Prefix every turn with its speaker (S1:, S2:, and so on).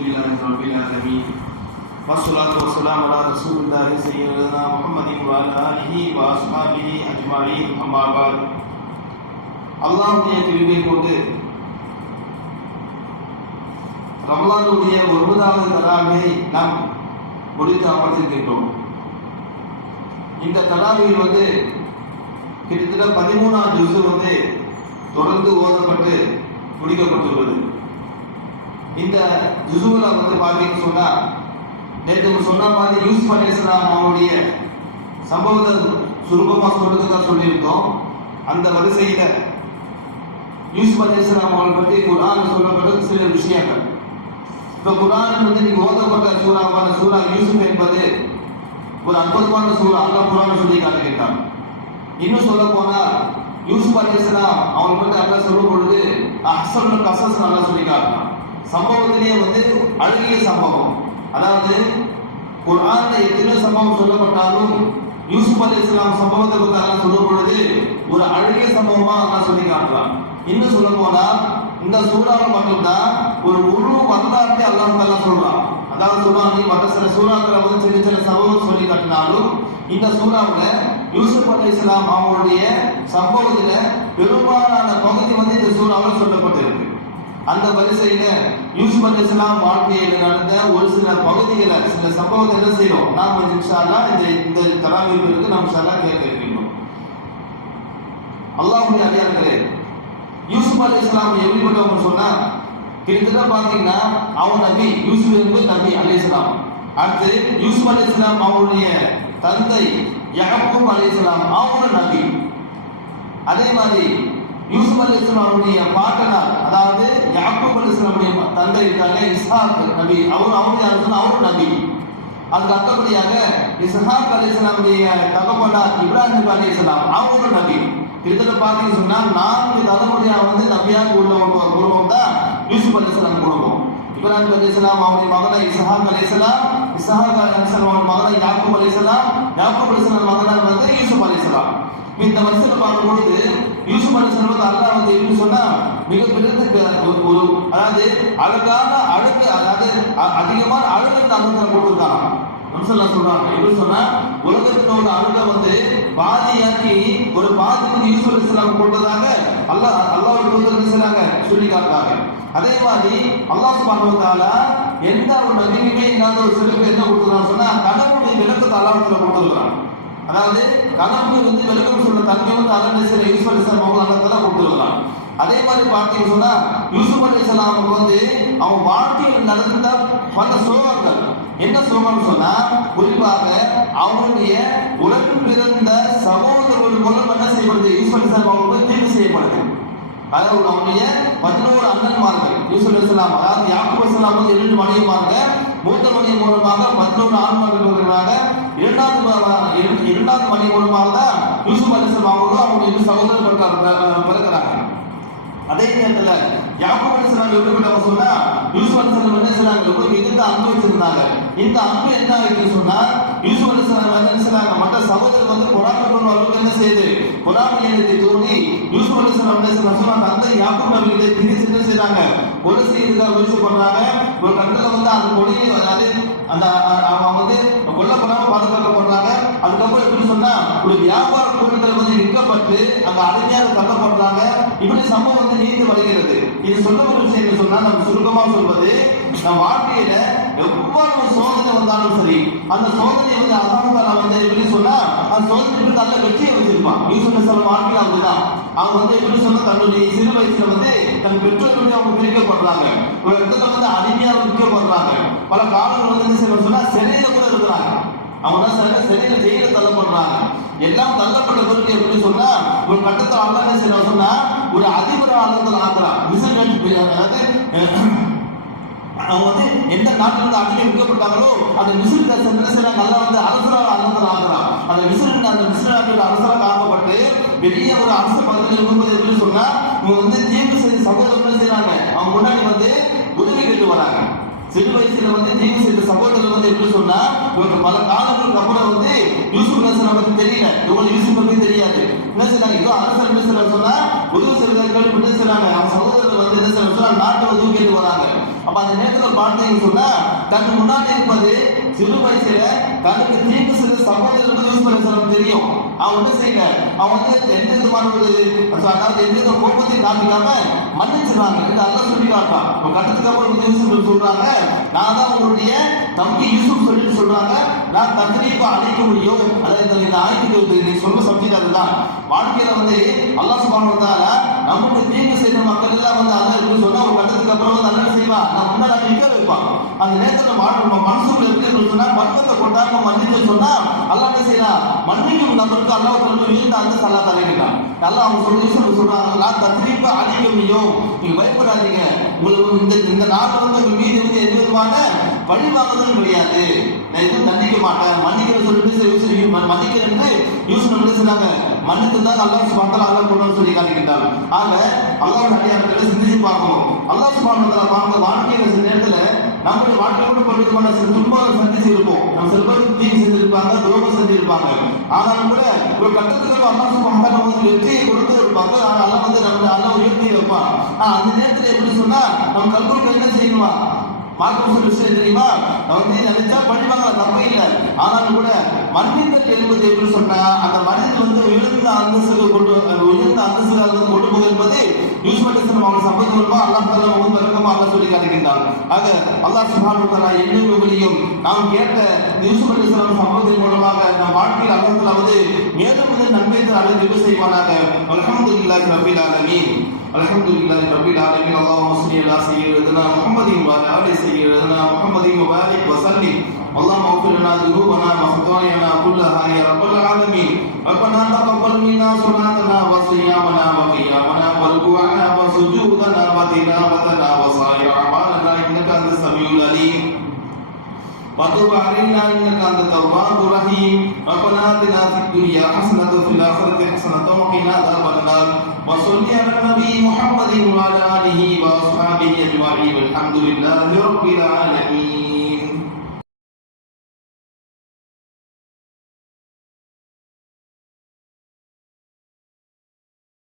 S1: لله رب العالمين والصلاة والسلام على رسول الله سيدنا محمد وعلى آله وأصحابه أجمعين أما بعد அல்லாஹ்வுடைய கிருபை கொண்டு ரமலானுடைய ஒன்பதாவது தராவை நாம் முடித்து அமர்ந்திருக்கின்றோம் இந்த தராவில் வந்து கிட்டத்தட்ட பதிமூணாம் ஜுசு வந்து தொடர்ந்து ஓதப்பட்டு முடிக்கப்பட்டுள்ளது இந்த ஜுசுவில் வந்து பார்த்தீங்கன்னு சொன்னால் நேற்று சொன்ன மாதிரி யூஸ் அலிஸ்லாம் அவனுடைய சம்பவத்தை சுருக்கமாக சொல்றதுக்காக சொல்லியிருந்தோம். அந்த வரிசையில் யூஸ் அலிஸ்லாம் அவங்களை பற்றி குரான் சொல்லப்பட்ட சில விஷயங்கள். இப்போ குரான் வந்து நீங்கள் ஓதப்பட்ட சூறாவான சூறா யூசுப் என்பது ஒரு அற்புதமான சூறா அல்லா குரான் சொல்லி காட்டுகின்றான். இன்னும் சொல்ல போனால் யூசுப் அலிஸ்லாம் அவன் பற்றி அல்லா சொல்லும் பொழுது அஹ்சன் கசஸ் நல்லா சொல்லி காட்டுறான். சம்பவத்திலேயே வந்து அழகிய சம்பவம். அதாவது குர்ஆன்ல எத்தனை சம்பவம் சொல்லப்பட்டாலும் யூசுப் அலி இஸ்லாம் சம்பவத்தை பத்தி எல்லாம் சொல்லும் பொழுது ஒரு அழகிய சம்பவமா நான் சொல்லி காட்டுறான். இன்னும் சொல்ல போனா இந்த சூறாவில் மட்டும்தான் ஒரு முழு வரலாற்றை அல்லாஹ் தாலா சொல்றான். அதாவது சொல்றான் மற்ற சில சூறாக்களை வந்து சின்ன சின்ன சம்பவம் சொல்லி காட்டினாலும் இந்த சூறாவில் யூசுப் அலி இஸ்லாம் அவங்களுடைய சம்பவத்தில் பெரும்பாலான பகுதி வந்து இந்த சூறாவில் சொல்லப்பட்டிருக்கு. அந்த வரிசையில யூசுப் அலிஸ்லாம் வாழ்க்கையில் நடந்த ஒரு சில பகுதிகளை சில சம்பவத்தை என்ன செய்யணும் நாம் இன்ஷா அல்லாஹ் இந்த இந்த தராவிற்கு நாம் சலா கேட்க இருக்கின்றோம். அல்லாஹுடைய அடியார்களே யூசுப் அலிஸ்லாம் எப்படிப்பட்டவங்க சொன்னா கிட்டத்தட்ட பாத்தீங்கன்னா அவன் நபி யூசுப் என்பது நபி அலிஸ்லாம் அடுத்து யூசுப் அலிஸ்லாம் அவருடைய தந்தை யாக்கும் அலி இஸ்லாம் அவங்களும் நபி. அதே மாதிரி யூசுப் அலி இஸ்லாமுடைய பாட்டனார் அதாவது யாக்கூப் அலி இஸ்லாமுடைய தந்தை இருக்காங்க இஸ்ஹாக் நபி. அவர் அவர் அரசன் அவரும் நபி. அதுக்கு அடுத்தபடியாக இஸ்ஹாக் அலி இஸ்லாமுடைய தகப்பனார் இப்ராஹிம் அலி இஸ்லாம் அவரும் நபி. கிட்டத்தட்ட பார்த்தீங்கன்னு சொன்னா நான்கு தலைமுறையா வந்து நபியாக உள்ள குடும்பம் தான் யூசுப் அலி இஸ்லாம் குடும்பம். இப்ராஹிம் அலி இஸ்லாம் அவருடைய மகனை இஸ்ஹாக் அலி இஸ்லாம் இஸ்ஹாக் அலி இஸ்லாம் மகனை யாக்கூப் அலி இஸ்லாம் யாக்கூப் அலி இஸ்லாம் மகனார் வந்து யூசுப் அலி இஸ்லாம். இந்த வருஷத்தில் பார்க்கும்பொழுது யூசுப் அலி சல்வத் அல்லாஹ் வந்து எப்படி சொன்னா மிக பெரிய ஒரு அதாவது அழகான அழகு அதாவது அ- அதிகமான அழகு இந்த அழகை கொடுத்துருக்காங்க. நம்சல்லா சொல்றாங்க. எப்படி சொன்னா உலகத்தினோட ஒரு அழகை வந்து பாதியாக்கி ஒரு பாதி வந்து யூசுப் அலி சலாம் கொடுத்ததாக அல்லாஹ் அல்லாஹ் கொடுத்தது சொன்னாங்க சொல்லி காட்டுறாங்க. அதே மாதிரி அல்லாஹ் பண்ணுவதால எந்த ஒரு நபியுமே இல்லாத ஒரு சிறப்பு என்ன கொடுத்துருக்காங்க சொன்னா கடவுளுடைய விளக்கத்தை அல்லாஹத்துல கொடுத்துருக்காங்க அதாவது கனவு வந்து விளக்கம் சொல்ற தன்மை வந்து அல்லா சில யூசுப் அலி சலாம் கொடுத்துருக்கலாம் அதே மாதிரி பார்த்தீங்கன்னு சொன்னா யூசுப் அலி சலாம் வந்து அவன் வாழ்க்கையில் நடந்த பல சோகங்கள். என்ன சோகம்னு சொன்னா குறிப்பாக அவங்களுடைய உலகம் பிறந்த சகோதரர்களுக்குள்ள என்ன செய்யப்படுது? யூசுப் அலி சலாம் அவங்களுக்கு தீர்வு செய்யப்படுது. அதாவது அவனுடைய பதினோரு அண்ணன்மார்கள் யூசுப் சலாம் அதாவது யாக்கூப் அலிஸ்லாம் வந்து இரண்டு மனைவிமார்கள் மூத்த மனைவி மூலமாக பதினோரு ஆண் இர- மூலமாக தான் யூசுப் அலிஸ்லாம் அவங்களும் அவங்களுடைய சகோதரர் பிறக்கிறாங்க அதே நேரத்துல யாக்கூப் அலிஸ்லாம் எப்படிப்பட்டவங்க சொன்னா யூசுப் அலிஸ்லாம் என்ன செய்றாங்க? ரொம்ப மிகுந்த அன்பு வச்சிருந்தாங்க. இந்த அன்பு என்ன ஆயிடுச்சு சொன்னா யூசுப் அலிஸ்லாம் வந்து என்ன செய்றாங்க? மற்ற சகோதரர் வந்து பொறாமைப்படும் அளவுக்கு என்ன செய்யுது பொறாமை எழுதி தோணி யூசுப் அலிஸ்லாம் என்ன செய்றாங்க? சொன்னா அந்த யாக்கூப் அவர்களை பிரித்து என்ன செய்றாங்க? கொலை செய்யறதுக்காக முயற்சி பண்றாங்க. ஒரு கட்டத்தில் வந்து அந்த கொலையை அதாவது அந்த அவங்க வந்து கொல்லப்படாம பாதுகாக்கப்படுறாங்க. அதுக்கப்புறம் எப்படி சொன்னா ஒரு வியாபார கூட்டத்தில் வந்து விற்கப்பட்டு அங்க அடிமையாக தள்ளப்படுறாங்க இப்படி சம்பவம் வந்து நீண்டு வருகிறது இது சொல்ல ஒரு விஷயம் சொன்னா நம்ம சுருக்கமா சொல்வது நம் வாழ்க்கையில எவ்வளவு சோதனை வந்தாலும் சரி அந்த சோதனை வந்து அல்லாஹ் வந்து எப்படி சொன்னா அந்த சோதனை நல்ல வெற்றியை வச்சிருப்பான். யூசுப் சொல்ல வாழ்க்கையில அப்படிதான். அவங்க வந்து எப்படி சொன்னா தன்னுடைய சிறு வயசுல வந்து தன் பெற்றோர்களுடைய அவங்க பிரிக்கப்படுறாங்க. ஒரு இடத்துல வந்து அடிமையா விற்கப்படுறாங்க பல காலங்கள் வந்து என்ன சொன்னா சிறையில கூட இருக்கிறாங்க. அவங்க தான் சில சிறையில ஜெயில தள்ளப்படுறாங்க. எல்லாம் தள்ளப்பட்ட பிறகு எப்படி சொன்னா ஒரு கட்டத்தில் அல்ல என்ன சொன்னா ஒரு அதிபர் ஆளுநர் ஆகிறான் மிசன் அதாவது அவங்க வந்து எந்த நாட்டில் வந்து அடிமை விற்கப்பட்டாங்களோ அந்த மிசில் தேசம் என்ன செய்யறாங்க? நல்லா வந்து அரசராக அரசர் ஆகிறான் அந்த மிசில் அந்த மிஸ்ர் நாட்டோட அரசராக ஆக்கப்பட்டு பெரிய ஒரு அரசு பதவியில் இருக்கும்போது எப்படி சொன்னா இவங்க வந்து தீர்வு செய்து சகோதரர்கள் செய்யறாங்க? அவங்க முன்னாடி வந்து உதவி கேட்டு வராங்க. சிறு வயசுல வந்து தீர்வு செய்த சகோதரர் வந்து எப்படி சொன்னா இவங்க பல காலங்களுக்கு அப்புறம் வந்து யூசுப் நேசன் அவருக்கு தெரியல. இவங்களுக்கு யூசுப் பத்தி தெரியாது. என்ன செய்யறாங்க இதோ அரசர் என்ன செய்றாங்க சொன்னா உதவி செய்வதற்கு என்ன செய்றாங்க அவன் சகோதரர் வந்து என்ன செய்றாங்க நாட்டை உதவி கேட்டு வராங்க அப்ப அந்த நேரத்துல பார்த்தீங்கன்னு சொன்னா தனக்கு முன்னாடி இருப்பது சிறு வயசுல தனக்கு தீங்கு செய்த சகோதரர்கள் யூஸ் பண்ண தெரியும். அவன் வந்து செய்யல. அவன் வந்து எந்த விதமான ஒரு அதாவது எந்த வித கோபத்தையும் காமிக்காம மன்னிச்சிடறாங்க இது அல்ல சொல்லி காட்டான் அவன் கட்டத்துக்கு அப்புறம் யூசுப் சொல்றாங்க. நான் தான் உங்களுடைய தம்பி யூசுப் சொல்லிட்டு சொல்றாங்க. நான் தந்திரிப்பா அழைக்க முடியும் அதாவது இந்த- இந்த ஆய்வுக்கு நீ சொல்ற சப்ஜெக்ட் அதுதான். வாழ்க்கையில வந்து அல்லா சுப்ஹானஹு நமக்கு தீங்கு செய்த மக்கள் எல்லாம் வந்து அல்ல இருக்கு சொன்னா ஒரு கட்டத்துக்கு அப்புறம் வந்து அல்ல செய்வான் நான் முன்னாடி நிக்க வைப்பான். அந்த நேரத்தில் மா- நம்ம மனசுக்குள்ள இருக்குன்னு சொன்னா மர்மத்தை கொண்டாங்க மன்னிச்சு சொன்னா அல்லாஹ் என்ன செய்யலாம் மன்னிக்கும் நபருக்கு அல்லாஹ் தலு வீழ்ந்த அந்த சல்லா தலைக்கிறான் அல்லாஹ் அவங்க சொல்லி சொல்லி சொல்றாங்க. நான் தத்திரிப்ப அழிக்க நீங்க பயப்படாதீங்க. உங்களுக்கு இந்த இந்த நாட்டில் வந்து உங்க மீது வந்து எந்த விதமான பழி வாங்குறதும் கிடையாது. நான் எதுவும் தண்டிக்க மாட்டேன். மன்னிக்கிற சொல்லிட்டு யூஸ் மன்னிக்கிறேன்னு யூஸ் பண்ணி சொன்னாங்க. மன்னித்து தான் அல்லாஹ் சுபாத்தல அல்லாஹ் கொண்டு சொல்லி காட்டுகின்றார் ஆக அல்லாஹ் அடியார்களை சிந்திச்சு பார்க்கணும். அல்லாஹ் சுபாத்தல பார்க்க வாழ்க்கையில சில நேரத்துல நம்முடைய வாழ்க்கையோட கொண்டு சில துன்பங்களை சந்திச்சு இருப்போம் நம்ம சில பேர் தீங்கு செஞ்சிருப்பாங்க துரோகம் செஞ்சிருப்பாங்க ஆனாலும் கூட ஒரு கட்டத்தில் அல்லாஹ் சுபாத்தல வந்து வெற்றியை கொடுத்து இருப்பாங்க. ஆனா அல்லாஹ் வந்து நம்ம அல்லாஹ் உயர்த்தி வைப்பான். ஆனா அந்த நேரத்தில் எப்படி சொன்னா நம்ம கல்குள்ள என்ன செய்யணுமா மார்க்கம் சொல்ல விஷயம் தெரியுமா நம்ம வந்து நினைச்சா படிப்பாங்க தப்பு இல்லை ஆனாலும் கூட மன்னித்தல் என்பது எப்படி சொன்னா அந்த மனிதன் வந்து உயர்ந்த அந்தஸ்துக்கு கொண்டு அந்த உயர்ந்த அந்தஸ்துக்கு அதை வந்து கொண்டு போகுது என்பது யூஸ் பண்ணிசன் அவங்க சம்பந்தம் வருமா அல்லாஹ் தாலா வந்து விளக்கமா அல்லாஹ் சொல்லி காட்டுகின்றான் ஆக அல்லாஹ் சுப்ஹானஹு வ தஆலா என்னும் உங்களையும் நாம் கேட்ட யூஸ் பண்ணிசன் சம்பவத்தின் மூலமாக நம் வாழ்க்கையில் அல்லாஹ் தாலா வந்து மேலும் வந்து நன்மை தர அடைந்து செய்வானாக அல்ஹம்துலில்லாஹி ரப்பில் ஆலமீன் الحمد لله رب العالمين اللهم صل على سيدنا محمد وعلى ال سيدنا محمد وبارك وسلم اللهم اغفر لنا ذنوبنا وخطايانا كلها يا رب العالمين ربنا تقبل منا صلاتنا وصيامنا وقيامنا وركوعنا وسجودنا وتلاوتنا وسائر اعمالنا انك انت السميع العليم وتب علينا انك انت التواب الرحيم ربنا اتنا في الدنيا حسنه وفي الاخره حسنه وقنا عذاب النار وصل على النبي محمد وعلى اله واصحابه اجمعين والحمد لله رب العالمين